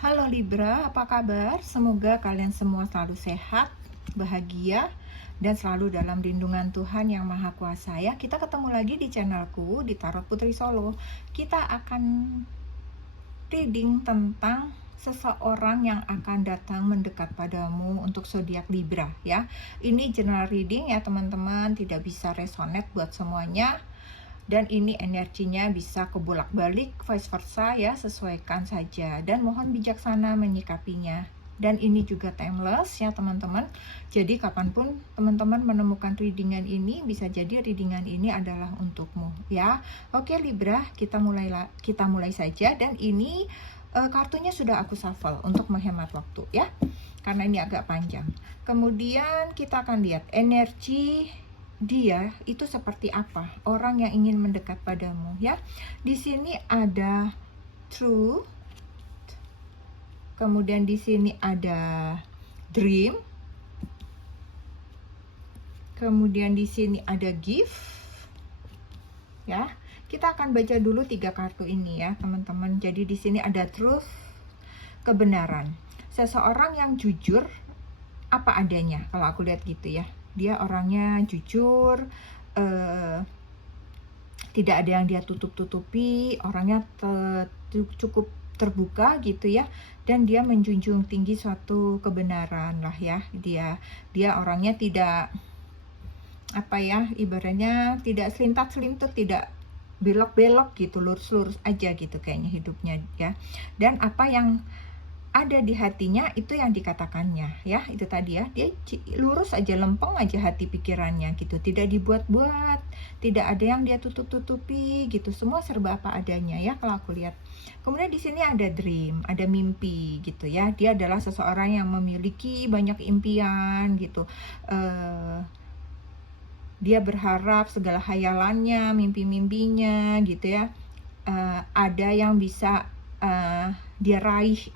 Halo Libra, apa kabar? Semoga kalian semua selalu sehat, bahagia, dan selalu dalam lindungan Tuhan Yang Maha Kuasa ya. Kita ketemu lagi di channelku di Tarot Putri Solo. Kita akan reading tentang seseorang yang akan datang mendekat padamu untuk zodiak Libra ya. Ini general reading ya teman-teman, tidak bisa resonate buat semuanya. Dan ini energinya bisa kebolak-balik, vice versa ya, sesuaikan saja. Dan mohon bijaksana menyikapinya. Dan ini juga timeless ya teman-teman. Jadi kapanpun teman-teman menemukan readingan ini, bisa jadi readingan ini adalah untukmu ya. Oke Libra, kita mulai saja. Dan ini kartunya sudah aku shuffle untuk menghemat waktu ya, karena ini agak panjang. Kemudian kita akan lihat energi dia itu seperti apa, orang yang ingin mendekat padamu ya. Di sini ada truth, kemudian di sini ada dream, kemudian di sini ada gift ya. Kita akan baca dulu 3 kartu ini ya teman-teman. Jadi di sini ada truth, kebenaran, seseorang yang jujur apa adanya kalau aku lihat gitu ya. Dia orangnya jujur, tidak ada yang dia tutup-tutupi, orangnya cukup terbuka gitu ya, dan dia menjunjung tinggi suatu kebenaran lah ya. Dia orangnya tidak apa ya, ibaratnya tidak selintat-selintut, tidak belok-belok gitu, lurus-lurus aja gitu kayaknya hidupnya ya. Dan apa yang ada di hatinya itu yang dikatakannya ya, itu tadi ya, dia lurus aja, lempeng aja hati pikirannya gitu, tidak dibuat-buat, tidak ada yang dia tutup-tutupi gitu, semua serba apa adanya ya kalau aku lihat. Kemudian di sini ada dream, ada mimpi gitu ya, dia adalah seseorang yang memiliki banyak impian gitu. Dia berharap segala hayalannya, mimpi-mimpinya gitu ya, ada yang bisa dia raih,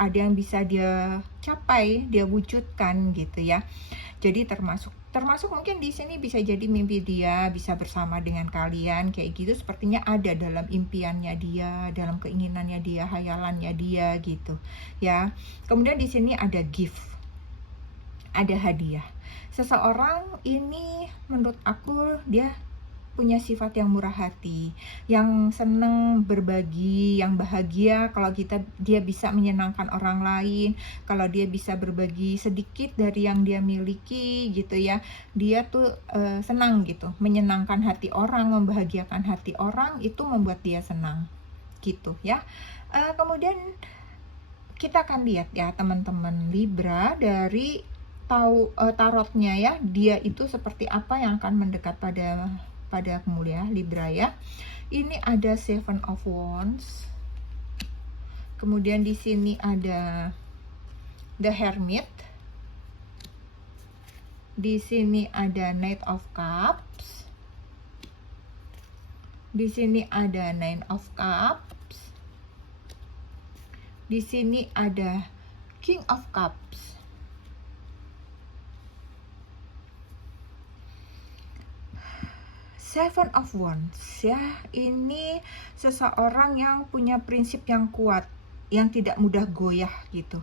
ada yang bisa dia capai, dia wujudkan gitu ya. Jadi termasuk mungkin di sini bisa jadi mimpi dia bisa bersama dengan kalian kayak gitu, sepertinya ada dalam impiannya dia, dalam keinginannya dia, hayalannya dia gitu ya. Kemudian di sini ada gift, ada hadiah. Seseorang ini menurut aku dia punya sifat yang murah hati, yang seneng berbagi, yang bahagia kalau dia bisa menyenangkan orang lain, kalau dia bisa berbagi sedikit dari yang dia miliki gitu ya. Dia tuh senang gitu, menyenangkan hati orang, membahagiakan hati orang, itu membuat dia senang gitu ya. Kemudian kita akan lihat ya teman-teman Libra dari tarotnya ya, dia itu seperti apa yang akan mendekat pada kamu ya Libra ya. Ini ada Seven of Wands. Kemudian di sini ada The Hermit. Di sini ada Knight of Cups. Di sini ada Nine of Cups. Di sini ada King of Cups. Seven of Wands ya, ini seseorang yang punya prinsip yang kuat, yang tidak mudah goyah gitu,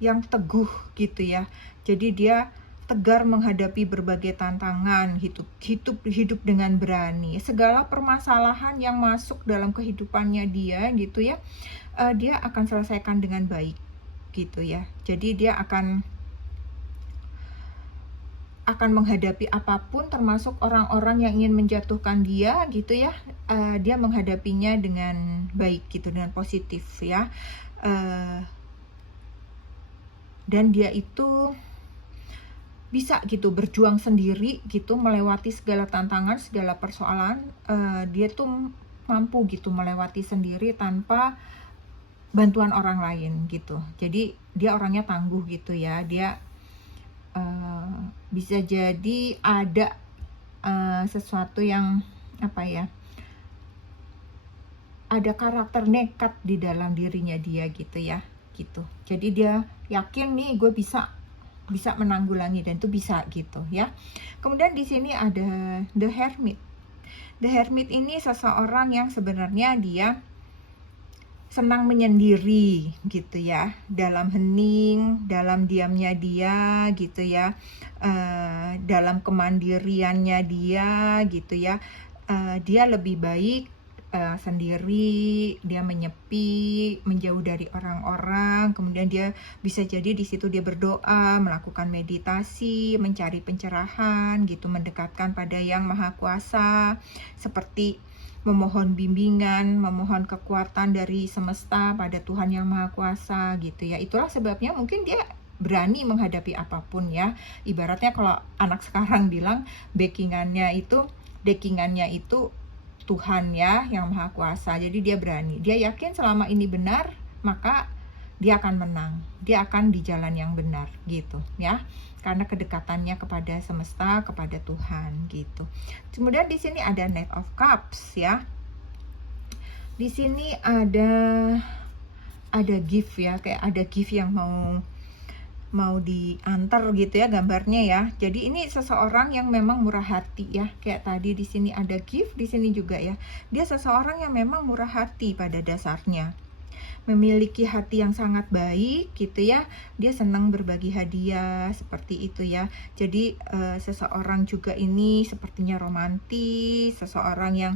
yang teguh gitu ya. Jadi dia tegar menghadapi berbagai tantangan, hidup dengan berani. Segala permasalahan yang masuk dalam kehidupannya dia gitu ya, dia akan selesaikan dengan baik gitu ya. Jadi dia akan menghadapi apapun, termasuk orang-orang yang ingin menjatuhkan dia gitu ya. Dia menghadapinya dengan baik gitu, dengan positif ya. Dan dia itu bisa gitu berjuang sendiri gitu, melewati segala tantangan, segala persoalan. Dia tuh mampu gitu melewati sendiri tanpa bantuan orang lain gitu. Jadi dia orangnya tangguh gitu ya. Dia bisa jadi ada sesuatu yang apa ya, ada karakter nekat di dalam dirinya dia gitu ya gitu. Jadi dia yakin nih, gue bisa menanggulangi, dan itu bisa gitu ya. Kemudian di sini ada The Hermit. The Hermit ini seseorang yang sebenarnya dia senang menyendiri gitu ya, dalam hening, dalam diamnya dia gitu ya, dalam kemandiriannya dia gitu ya. Dia lebih baik sendiri, dia menyepi, menjauh dari orang-orang, kemudian dia bisa jadi di situ dia berdoa, melakukan meditasi, mencari pencerahan gitu, mendekatkan pada Yang Maha Kuasa, seperti memohon bimbingan, memohon kekuatan dari semesta pada Tuhan Yang Maha Kuasa gitu ya. Itulah sebabnya mungkin dia berani menghadapi apapun ya. Ibaratnya kalau anak sekarang bilang backingannya itu Tuhan ya, Yang Maha Kuasa. Jadi dia berani. Dia yakin selama ini benar, maka dia akan menang. Dia akan di jalan yang benar gitu ya. Karena kedekatannya kepada semesta, kepada Tuhan gitu. Kemudian di sini ada Knight of Cups ya. Di sini ada gift ya, kayak ada gift yang mau diantar gitu ya gambarnya ya. Jadi ini seseorang yang memang murah hati ya. Kayak tadi di sini ada gift, di sini juga ya. Dia seseorang yang memang murah hati pada dasarnya. Memiliki hati yang sangat baik gitu ya. Dia senang berbagi hadiah seperti itu ya. Jadi seseorang juga ini sepertinya romantis, seseorang yang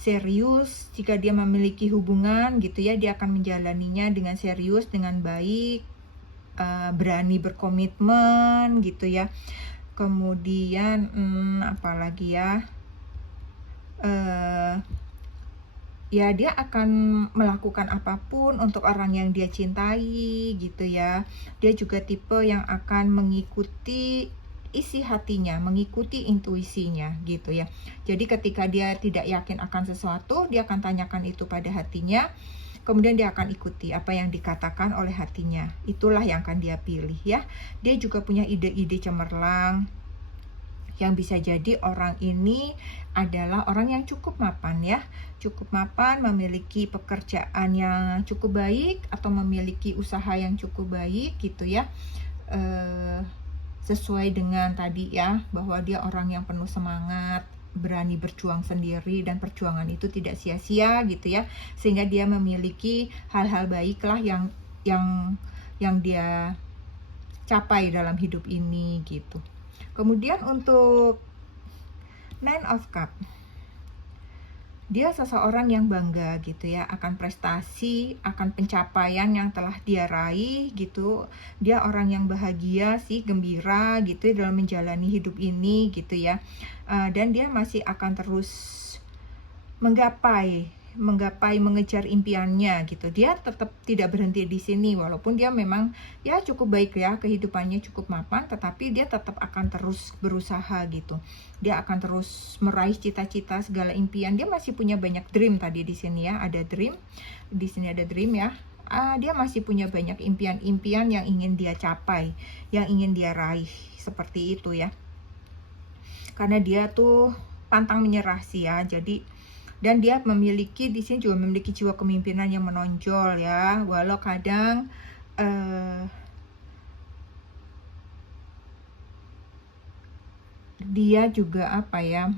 serius. Jika dia memiliki hubungan gitu ya, dia akan menjalaninya dengan serius, dengan baik, berani berkomitmen gitu ya. Kemudian apalagi ya, ya dia akan melakukan apapun untuk orang yang dia cintai gitu ya. Dia juga tipe yang akan mengikuti isi hatinya, mengikuti intuisinya gitu ya. Jadi ketika dia tidak yakin akan sesuatu, dia akan tanyakan itu pada hatinya. Kemudian dia akan ikuti apa yang dikatakan oleh hatinya. Itulah yang akan dia pilih ya. Dia juga punya ide-ide cemerlang. Yang bisa jadi orang ini adalah orang yang cukup mapan ya. Cukup mapan, memiliki pekerjaan yang cukup baik, atau memiliki usaha yang cukup baik gitu ya. Sesuai dengan tadi ya, bahwa dia orang yang penuh semangat, berani berjuang sendiri, dan perjuangan itu tidak sia-sia gitu ya, sehingga dia memiliki hal-hal baiklah yang dia capai dalam hidup ini gitu. Kemudian untuk Nine of Cups, dia seseorang yang bangga gitu ya akan prestasi, akan pencapaian yang telah dia raih gitu. Dia orang yang bahagia sih, gembira gitu dalam menjalani hidup ini gitu ya. Dan dia masih akan terus mengejar impiannya gitu. Dia tetap tidak berhenti di sini, walaupun dia memang ya cukup baik ya, kehidupannya cukup mapan, tetapi dia tetap akan terus berusaha gitu. Dia akan terus meraih cita-cita, segala impian. Dia masih punya banyak dream tadi di sini ya, ada dream. Di sini ada dream ya. Dia masih punya banyak impian-impian yang ingin dia capai, yang ingin dia raih, seperti itu ya. Karena dia tuh pantang menyerah sih ya. Jadi dan dia di sini juga memiliki jiwa kepemimpinan yang menonjol ya, walau kadang dia juga apa ya,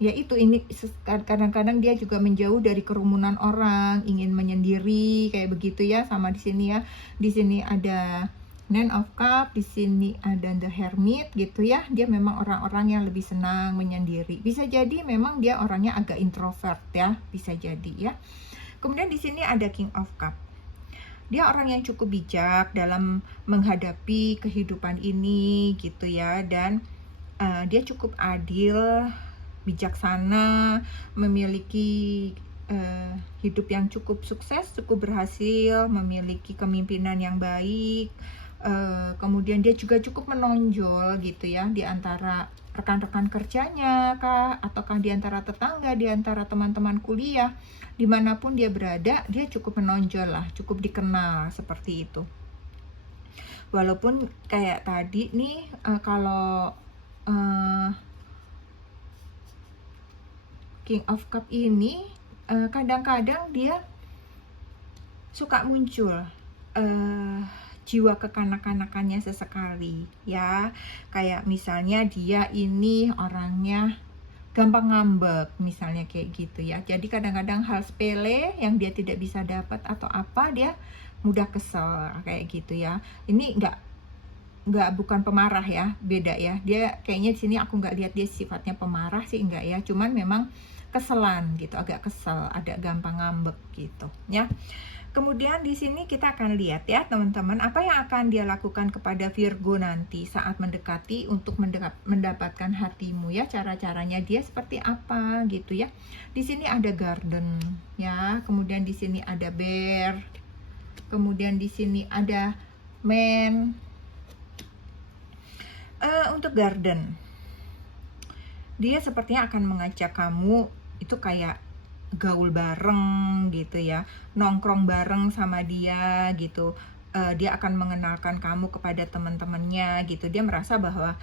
yaitu ini kadang-kadang dia juga menjauh dari kerumunan orang, ingin menyendiri kayak begitu ya. Sama di sini ya, di sini ada Nine of Cups, di sini ada The Hermit gitu ya. Dia memang orang-orang yang lebih senang menyendiri. Bisa jadi memang dia orangnya agak introvert ya, bisa jadi ya. Kemudian di sini ada King of Cups. Dia orang yang cukup bijak dalam menghadapi kehidupan ini gitu ya, dan dia cukup adil, bijaksana, memiliki hidup yang cukup sukses, cukup berhasil, memiliki kepemimpinan yang baik. Kemudian dia juga cukup menonjol gitu ya, di antara rekan-rekan kerjanya kah, ataukah di antara tetangga, di antara teman-teman kuliah, dimanapun dia berada, dia cukup menonjol lah, cukup dikenal seperti itu. Walaupun kayak tadi nih, kalau King of Cup ini kadang-kadang dia suka muncul jiwa kekanak-kanakannya sesekali ya. Kayak misalnya dia ini orangnya gampang ngambek misalnya kayak gitu ya. Jadi kadang-kadang hal sepele yang dia tidak bisa dapat atau apa, dia mudah kesel kayak gitu ya. Ini bukan pemarah ya, beda ya. Dia kayaknya di sini aku nggak lihat dia sifatnya pemarah sih, enggak ya. Cuman memang keselan gitu, agak kesel, ada gampang ngambek gitu ya. Kemudian di sini kita akan lihat ya teman-teman, apa yang akan dia lakukan kepada Virgo nanti saat mendekati untuk mendapatkan hatimu ya, cara-caranya dia seperti apa gitu ya. Di sini ada garden ya, kemudian di sini ada bear, kemudian di sini ada man. Untuk garden, dia sepertinya akan mengajak kamu itu kayak gaul bareng gitu ya, nongkrong bareng sama dia gitu. Dia akan mengenalkan kamu kepada teman-temannya gitu. Dia merasa bahwa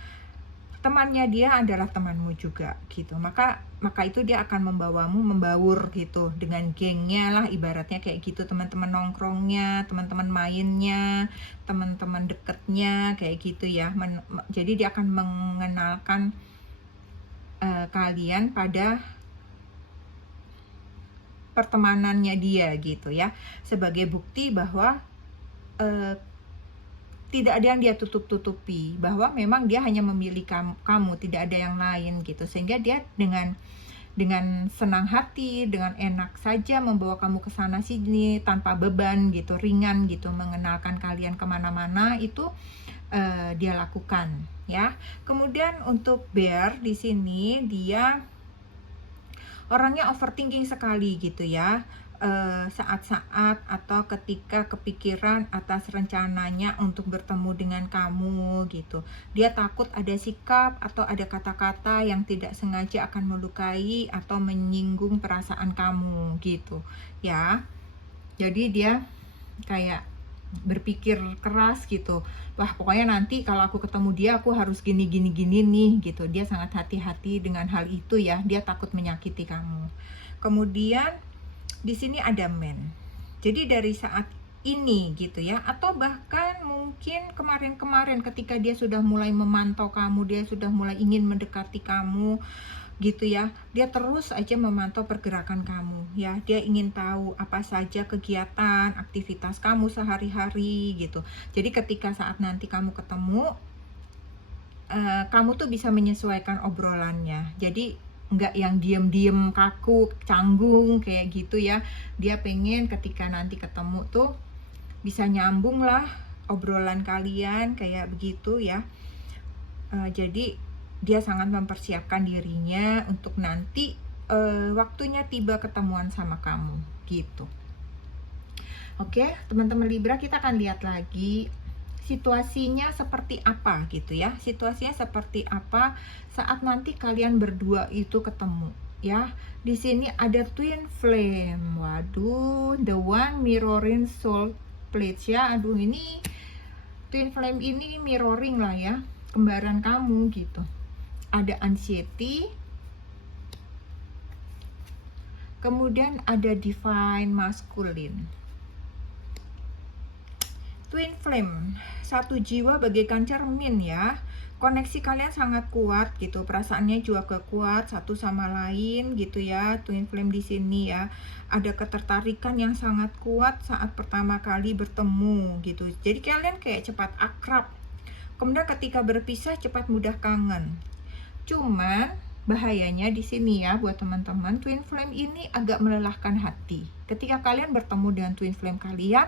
temannya dia adalah temanmu juga gitu. Maka itu dia akan membaur gitu dengan gengnya lah, ibaratnya kayak gitu. Teman-teman nongkrongnya, teman-teman mainnya, teman-teman deketnya kayak gitu ya. Jadi dia akan mengenalkan kalian pada pertemanannya dia gitu ya, sebagai bukti bahwa tidak ada yang dia tutup-tutupi, bahwa memang dia hanya memilih kamu, tidak ada yang lain gitu. Sehingga dia dengan senang hati, dengan enak saja membawa kamu ke sana sini tanpa beban gitu, ringan gitu, mengenalkan kalian kemana-mana itu dia lakukan ya. Kemudian untuk bear di sini, dia orangnya overthinking sekali gitu ya, saat-saat atau ketika kepikiran atas rencananya untuk bertemu dengan kamu gitu. Dia takut ada sikap atau ada kata-kata yang tidak sengaja akan melukai atau menyinggung perasaan kamu gitu ya. Jadi dia kayak berpikir keras gitu. Wah, pokoknya nanti kalau aku ketemu dia aku harus gini nih gitu. Dia sangat hati-hati dengan hal itu ya. Dia takut menyakiti kamu. Kemudian di sini ada man. Jadi dari saat ini gitu ya, atau bahkan mungkin kemarin-kemarin ketika dia sudah mulai memantau kamu, dia sudah mulai ingin mendekati kamu gitu ya, dia terus aja memantau pergerakan kamu ya. Dia ingin tahu apa saja kegiatan, aktivitas kamu sehari-hari gitu. Jadi ketika saat nanti kamu ketemu, kamu tuh bisa menyesuaikan obrolannya. Jadi nggak yang diem-diem kaku, canggung kayak gitu ya. Dia pengen ketika nanti ketemu tuh bisa nyambung lah obrolan kalian kayak begitu ya. Jadi dia sangat mempersiapkan dirinya untuk nanti waktunya tiba ketemuan sama kamu gitu. Oke, teman-teman Libra, kita akan lihat lagi situasinya seperti apa gitu ya. Situasinya seperti apa saat nanti kalian berdua itu ketemu ya. Di sini ada twin flame. Waduh, the one mirroring soul plates ya. Aduh, ini twin flame ini mirroring lah ya, kembaran kamu gitu. Ada anxiety, kemudian ada divine masculine. Twin flame, satu jiwa bagaikan cermin ya. Koneksi kalian sangat kuat gitu, perasaannya juga kuat satu sama lain gitu ya. Twin flame di sini ya, ada ketertarikan yang sangat kuat saat pertama kali bertemu gitu. Jadi kalian kayak cepat akrab. Kemudian ketika berpisah cepat mudah kangen. Cuman bahayanya di sini ya buat teman-teman, twin flame ini agak melelahkan hati. Ketika kalian bertemu dengan twin flame kalian,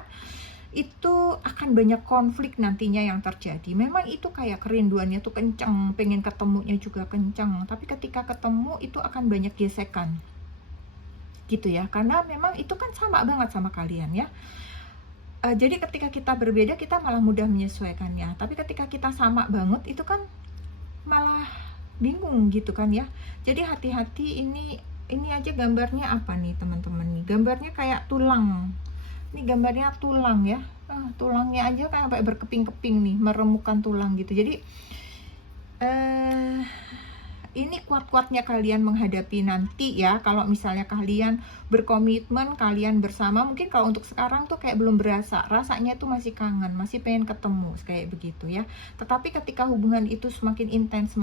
itu akan banyak konflik nantinya yang terjadi. Memang itu kayak kerinduannya tuh kenceng, pengen ketemunya juga kenceng, tapi ketika ketemu itu akan banyak gesekan gitu ya, karena memang itu kan sama banget sama kalian ya. Jadi ketika kita berbeda kita malah mudah menyesuaikannya, tapi ketika kita sama banget itu kan malah bingung gitu kan ya. Jadi hati-hati. Ini aja gambarnya apa nih teman-teman nih, gambarnya kayak tulang. Ini gambarnya tulang ya, tulangnya aja kayak sampai berkeping-keping nih, meremukan tulang gitu. Jadi ini kuat-kuatnya kalian menghadapi nanti ya. Kalau misalnya kalian berkomitmen, kalian bersama, mungkin kalau untuk sekarang tuh kayak belum berasa, rasanya tuh masih kangen, masih pengen ketemu, kayak begitu ya. Tetapi ketika hubungan itu semakin intens,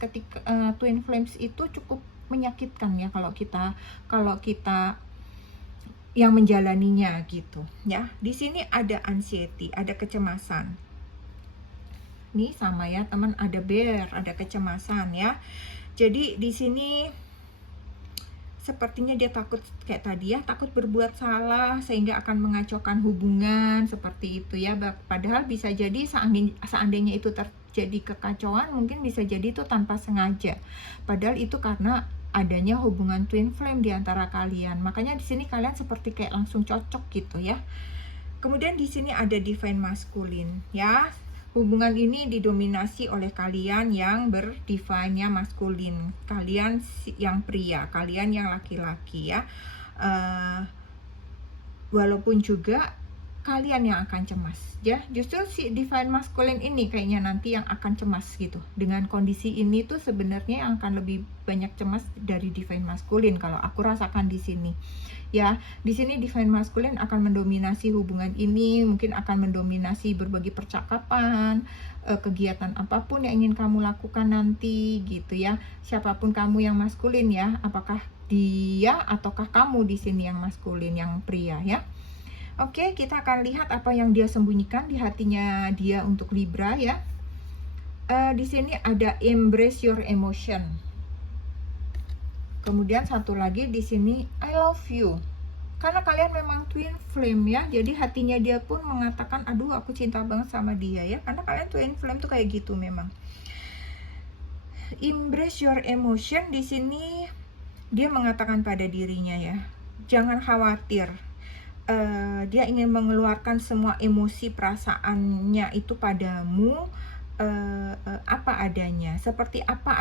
ketika twin flames itu cukup menyakitkan ya kalau kita yang menjalaninya gitu ya. Di sini ada anxiety, ada kecemasan. Nih sama ya teman, ada bear, ada kecemasan ya. Jadi di sini sepertinya dia takut kayak tadi ya, takut berbuat salah sehingga akan mengacaukan hubungan seperti itu ya. Padahal bisa jadi seandainya itu terjadi kekacauan, mungkin bisa jadi itu tanpa sengaja. Padahal itu karena adanya hubungan twin flame di antara kalian. Makanya di sini kalian seperti kayak langsung cocok gitu ya. Kemudian di sini ada divine masculine ya. Hubungan ini didominasi oleh kalian yang berdivine-nya maskulin, kalian yang pria, kalian yang laki-laki ya. Walaupun juga kalian yang akan cemas ya. Justru si divine masculine ini kayaknya nanti yang akan cemas gitu. Dengan kondisi ini tuh sebenarnya yang akan lebih banyak cemas dari divine masculine kalau aku rasakan di sini. Ya, di sini divine masculine akan mendominasi hubungan ini, mungkin akan mendominasi berbagai percakapan, kegiatan apapun yang ingin kamu lakukan nanti gitu ya. Siapapun kamu yang maskulin ya, apakah dia ataukah kamu di sini yang maskulin, yang pria ya. Oke, kita akan lihat apa yang dia sembunyikan di hatinya dia untuk Libra ya. Di sini ada embrace your emotion. Kemudian satu lagi di sini I love you. Karena kalian memang twin flame ya. Jadi hatinya dia pun mengatakan, aduh aku cinta banget sama dia ya. Karena kalian twin flame tuh kayak gitu memang. Embrace your emotion di sini dia mengatakan pada dirinya ya, jangan khawatir. Dia ingin mengeluarkan semua emosi perasaannya itu padamu. Apa adanya, seperti apa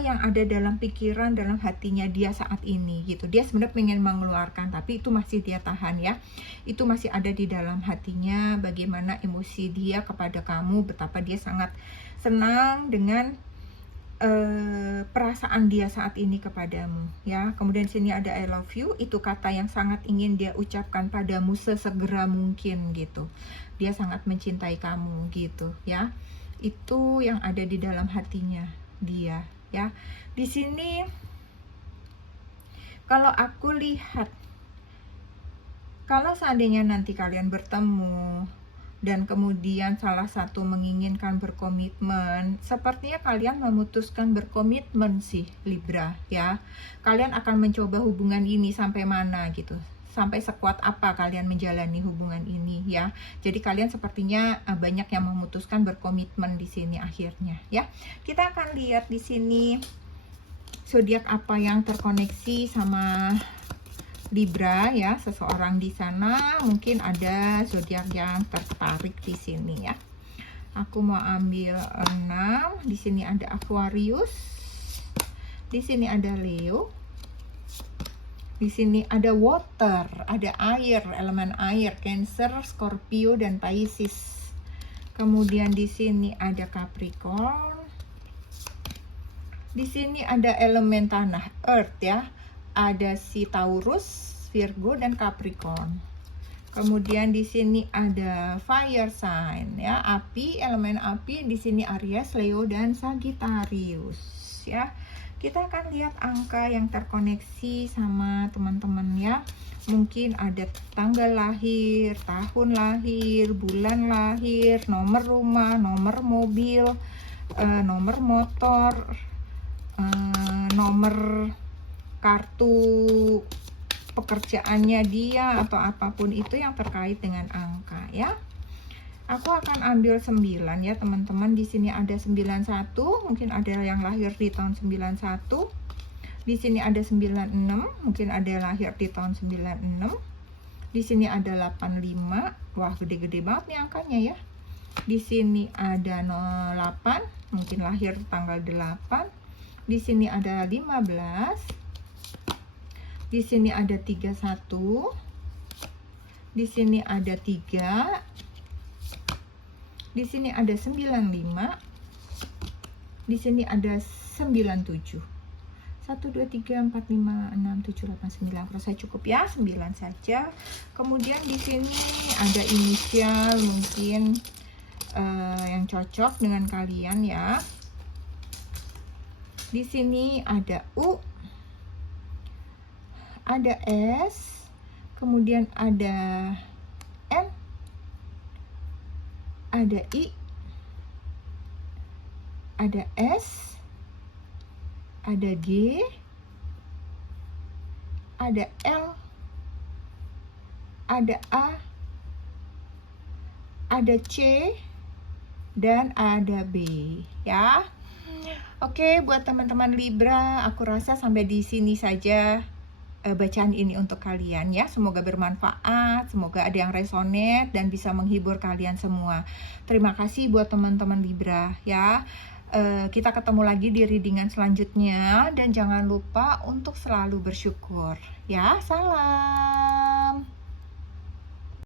yang ada dalam pikiran, dalam hatinya dia saat ini gitu. Dia sebenarnya pengen mengeluarkan, tapi itu masih dia tahan ya. Itu masih ada di dalam hatinya, bagaimana emosi dia kepada kamu, betapa dia sangat senang dengan perasaan dia saat ini kepadamu ya. Kemudian sini ada I love you, itu kata yang sangat ingin dia ucapkan padamu sesegera mungkin gitu. Dia sangat mencintai kamu gitu ya. Itu yang ada di dalam hatinya dia ya. Di sini kalau aku lihat, kalau seandainya nanti kalian bertemu dan kemudian salah satu menginginkan berkomitmen, sepertinya kalian memutuskan berkomitmen sih Libra ya. Kalian akan mencoba hubungan ini sampai mana gitu, sampai sekuat apa kalian menjalani hubungan ini ya. Jadi kalian sepertinya banyak yang memutuskan berkomitmen di sini akhirnya ya. Kita akan lihat di sini zodiak apa yang terkoneksi sama Libra ya, seseorang di sana. Mungkin ada zodiak yang tertarik di sini ya. Aku mau ambil 6. Di sini ada Aquarius. Di sini ada Leo. Di sini ada water, ada air, elemen air, Cancer, Scorpio dan Pisces. Kemudian di sini ada Capricorn. Di sini ada elemen tanah, earth ya. Ada si Taurus, Virgo dan Capricorn. Kemudian di sini ada fire sign ya, api, elemen api. Di sini Aries, Leo dan Sagittarius ya. Kita akan lihat angka yang terkoneksi sama teman-teman ya. Mungkin ada tanggal lahir, tahun lahir, bulan lahir, nomor rumah, nomor mobil, nomor motor, nomor kartu pekerjaannya dia, atau apapun itu yang terkait dengan angka ya. Aku akan ambil 9 ya teman-teman. Di sini ada 91, mungkin ada yang lahir di tahun 91. Di sini ada 96, mungkin ada yang lahir di tahun 96. Di sini ada 85. Wah, gede-gede banget nih angkanya ya. Di sini ada 08, mungkin lahir tanggal 8. Di sini ada 15. Di sini ada 31. Di sini ada 3. Di sini ada 95. Di sini ada 97. 1, 2, 3, 4, 5, 6, 7, 8, 9. Kalau saya cukup ya, 9 saja. Kemudian di sini ada inisial mungkin yang cocok dengan kalian ya. Di sini ada U, ada S, kemudian ada M, ada I, ada S, ada G, ada L, ada A, ada C, dan ada B ya. Oke, buat teman-teman Libra, aku rasa sampai di sini saja bacaan ini untuk kalian ya. Semoga bermanfaat, semoga ada yang resonate dan bisa menghibur kalian semua. Terima kasih buat teman-teman Libra ya. Kita ketemu lagi di readingan selanjutnya dan jangan lupa untuk selalu bersyukur ya. Salam.